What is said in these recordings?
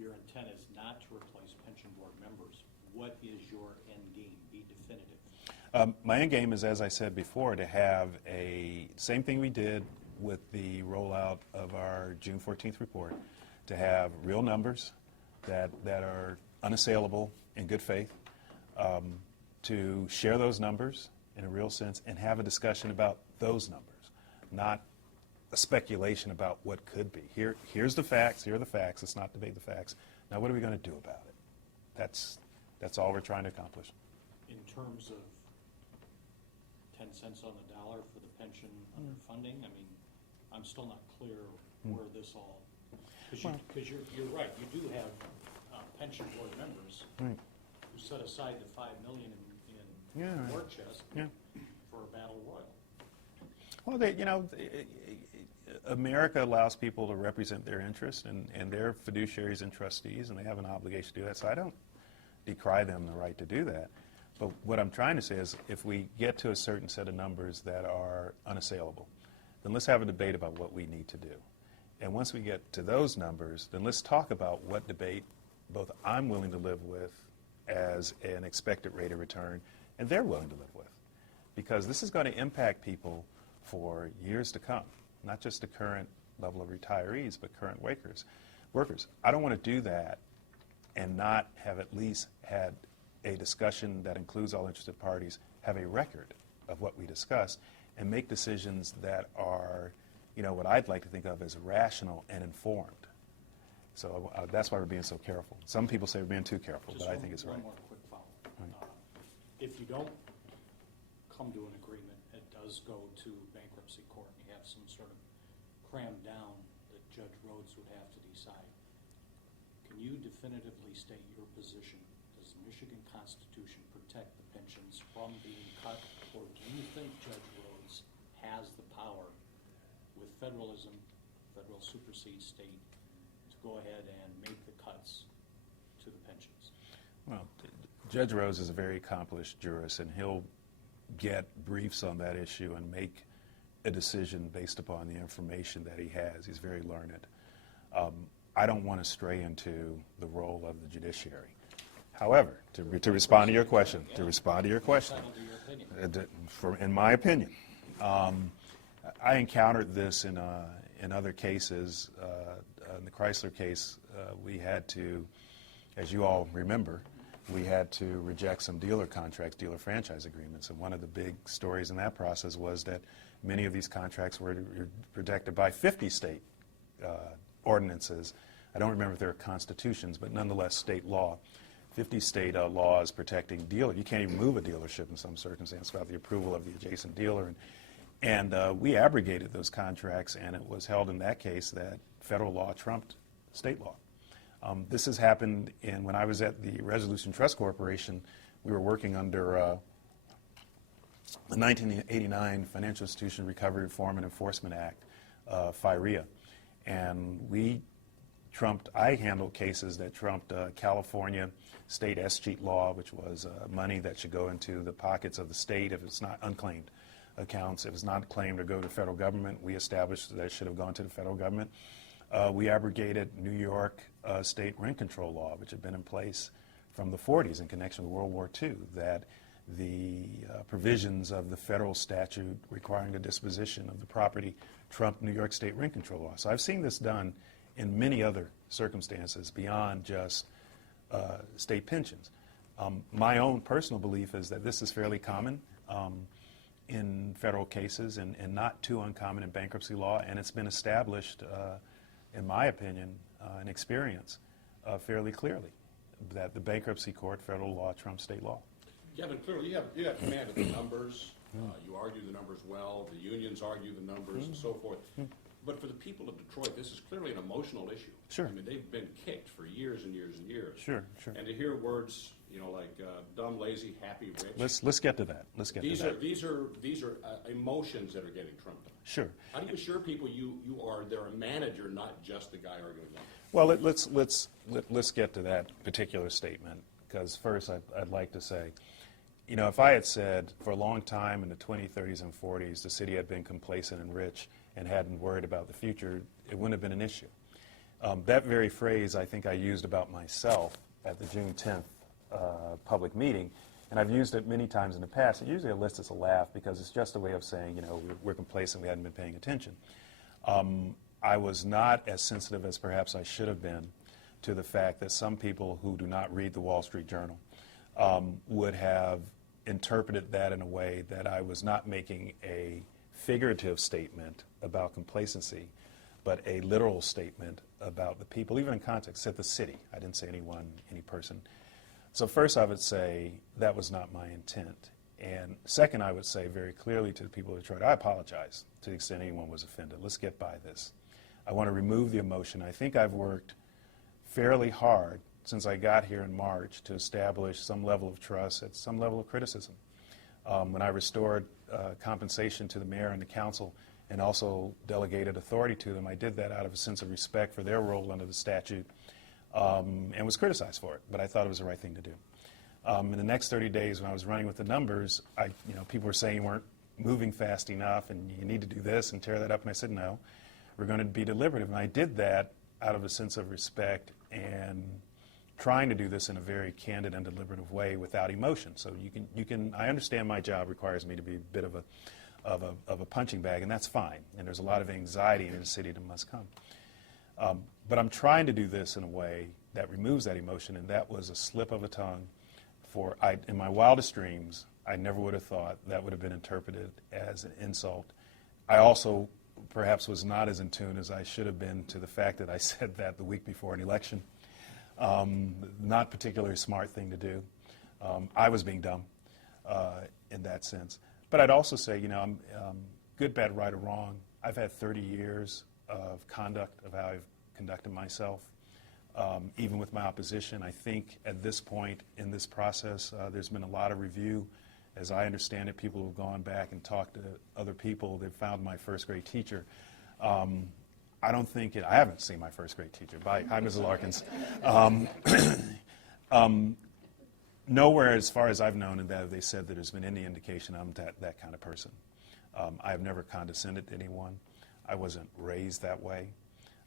your intent is not to replace pension board members, what is your end game? Be definitive. My end game is, as I said before, to have same thing we did with the rollout of our June 14th report, to have real numbers that are unassailable in good faith, to share those numbers in a real sense and have a discussion about those numbers, not a speculation about what could be. Here's the facts, here are the facts, let's not debate the facts. Now what are we going to do about it? That's all we're trying to accomplish. In terms of 10 cents on the dollar for the pension underfunding, I mean, I'm still not clear where this all, because you're right, you do have pension board members who set aside the $5 million in war chest for a battle royal. Well, America allows people to represent their interests, and they're fiduciaries and trustees, and they have an obligation to do that. So I don't decry them the right to do that. But what I'm trying to say is, if we get to a certain set of numbers that are unassailable, then let's have a debate about what we need to do. And once we get to those numbers, then let's talk about what debate both I'm willing to live with as an expected rate of return, and they're willing to live with. Because this is going to impact people for years to come, not just the current level of retirees, but current workers. I don't want to do that and not have at least had a discussion that includes all interested parties, have a record of what we discussed, and make decisions that are, what I'd like to think of as rational and informed. So that's why we're being so careful. Some people say we're being too careful, but I think it's right. One more quick follow-up. If you don't come to an agreement, it does go to bankruptcy court, and you have some sort of crammed down that Judge Rhodes would have to decide. Can you definitively state your position? Does the Michigan Constitution protect the pensions from being cut, or do you think Judge Rhodes has the power, with federalism, federal supersedes state, to go ahead and make the cuts to the pensions? Well, Judge Rhodes is a very accomplished jurist, and he'll get briefs on that issue and make a decision based upon the information that he has. He's very learned. I don't want to stray into the role of the judiciary. However, to respond to your question, in my opinion, I encountered this in other cases. In the Chrysler case, we had to, as you all remember, we had to reject some dealer contracts, dealer franchise agreements, and one of the big stories in that process was that many of these contracts were protected by 50 state ordinances. I don't remember if they were constitutions, but nonetheless state law. 50 state laws protecting dealers. You can't even move a dealership in some circumstance without the approval of the adjacent dealer. And we abrogated those contracts, and it was held in that case that federal law trumped state law. This has happened when I was at the Resolution Trust Corporation. We were working under the 1989 Financial Institution Recovery Reform and Enforcement Act, FIREA. And I handled cases that trumped California state escheat law, which was money that should go into the pockets of the state if it's not unclaimed accounts. If it's not claimed or go to the federal government, we established that it should have gone to the federal government. We abrogated New York state rent control law, which had been in place from the 40s in connection with World War II, that the provisions of the federal statute requiring the disposition of the property trumped New York state rent control law. So I've seen this done in many other circumstances beyond just state pensions. My own personal belief is that this is fairly common in federal cases and not too uncommon in bankruptcy law, and it's been established, in my opinion and experience, fairly clearly, that the bankruptcy court, federal law, trumps state law. Kevin, clearly you have command of the numbers. You argue the numbers well. The unions argue the numbers and so forth. But for the people of Detroit, this is clearly an emotional issue. Sure. I mean, they've been kicked for years and years and years. Sure. And to hear words, like dumb, lazy, happy, rich. Let's get to that. These are emotions that are getting trumped up. Sure. How do you assure people they're a manager, not just the guy arguing numbers? Well, let's get to that particular statement, because first I'd like to say, if I had said for a long time in the 20s, 30s, and 40s the city had been complacent and rich and hadn't worried about the future, it wouldn't have been an issue. That very phrase I think I used about myself at the June 10th public meeting, and I've used it many times in the past. And usually it elicits a laugh because it's just a way of saying, you know, we're complacent, we hadn't been paying attention. I was not as sensitive as perhaps I should have been to the fact that some people who do not read the Wall Street Journal would have interpreted that in a way that I was not making a figurative statement about complacency, but a literal statement about the people, even in context, said the city. I didn't say anyone, any person. So first I would say that was not my intent. And second, I would say very clearly to the people of Detroit, I apologize to the extent anyone was offended. Let's get by this. I want to remove the emotion. I think I've worked fairly hard since I got here in March to establish some level of trust at some level of criticism. When I restored compensation to the mayor and the council and also delegated authority to them, I did that out of a sense of respect for their role under the statute and was criticized for it, but I thought it was the right thing to do. In the next 30 days when I was running with the numbers, people were saying you weren't moving fast enough and you need to do this and tear that up, and I said no, we're going to be deliberative, and I did that out of a sense of respect and trying to do this in a very candid and deliberative way without emotion. So you can. I understand my job requires me to be a bit of a punching bag, and that's fine. And there's a lot of anxiety in the city that must come. But I'm trying to do this in a way that removes that emotion, and that was a slip of a tongue. In my wildest dreams, I never would have thought that would have been interpreted as an insult. I also perhaps was not as in tune as I should have been to the fact that I said that the week before an election. Not particularly a smart thing to do. I was being dumb in that sense. But I'd also say, I'm good, bad, right, or wrong. I've had 30 years of conduct of how I've conducted myself, even with my opposition. I think at this point in this process, there's been a lot of review. As I understand it, people have gone back and talked to other people. They've found my first grade teacher. I don't think I haven't seen my first grade teacher. Hi, Mrs. Larkins. Nowhere, as far as I've known, in that they said that there's been any indication I'm that kind of person. I have never condescended to anyone. I wasn't raised that way.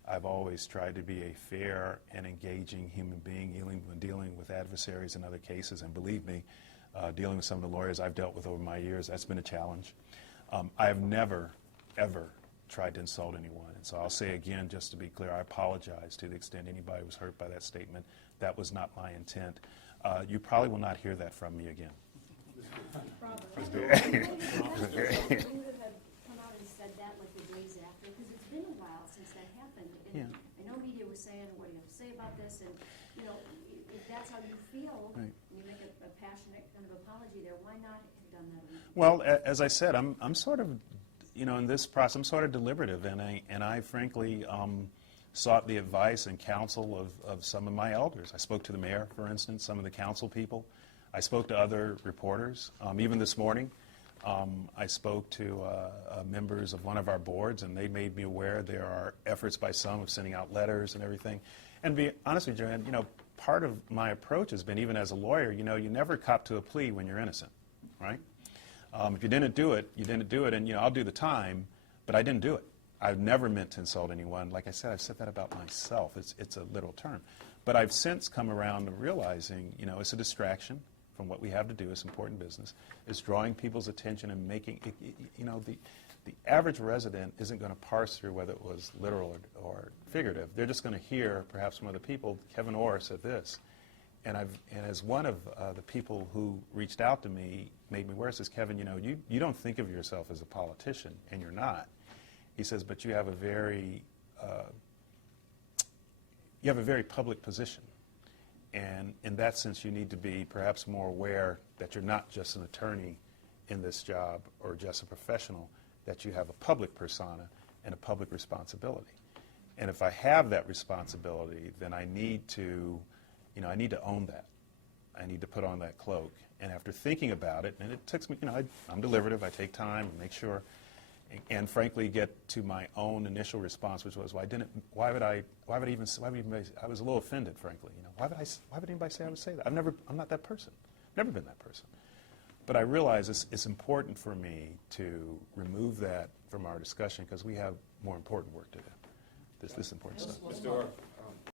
I've always tried to be a fair and engaging human being, when dealing with adversaries in other cases. And believe me, dealing with some of the lawyers I've dealt with over my years, that's been a challenge. I have never, ever tried to insult anyone. And so I'll say again, just to be clear, I apologize to the extent anybody was hurt by that statement. That was not my intent. You probably will not hear that from me again. Would have come out and said that like the days after, because it's been a while since that happened. And I know media was saying, what do you have to say about this? And, if that's how you feel, right, and you make a passionate kind of apology there, why not have done that? Well, as I said, I'm sort of, in this process, I'm sort of deliberative, and I frankly sought the advice and counsel of some of my elders. I spoke to the mayor, for instance, some of the council people. I spoke to other reporters. Even this morning, I spoke to members of one of our boards, and they made me aware there are efforts by some of sending out letters and everything. And to be honest with you, Joanne, part of my approach has been, even as a lawyer, you never cop to a plea when you're innocent, right? If you didn't do it, you didn't do it, and I'll do the time, but I didn't do it. I've never meant to insult anyone. Like I said, I've said that about myself. It's a little term. But I've since come around to realizing, it's a distraction from what we have to do. It's important business. It's drawing people's attention and making, the average resident isn't going to parse through whether it was literal or figurative. They're just going to hear, perhaps from other people, Kevyn Orr said this. And as one of the people who reached out to me made me aware, says, Kevin, you don't think of yourself as a politician, and you're not. He says, but you have a very public position. And in that sense, you need to be perhaps more aware that you're not just an attorney in this job or just a professional, that you have a public persona and a public responsibility. And if I have that responsibility, then I need to own that. I need to put on that cloak. And after thinking about it, and it takes me, I'm deliberative, I take time and make sure, and frankly get to my own initial response, which was, I was a little offended, frankly. Why would anybody say I would say that? I'm not that person. Never been that person. But I realize it's important for me to remove that from our discussion because we have more important work to do this important stuff. Mr. Orr,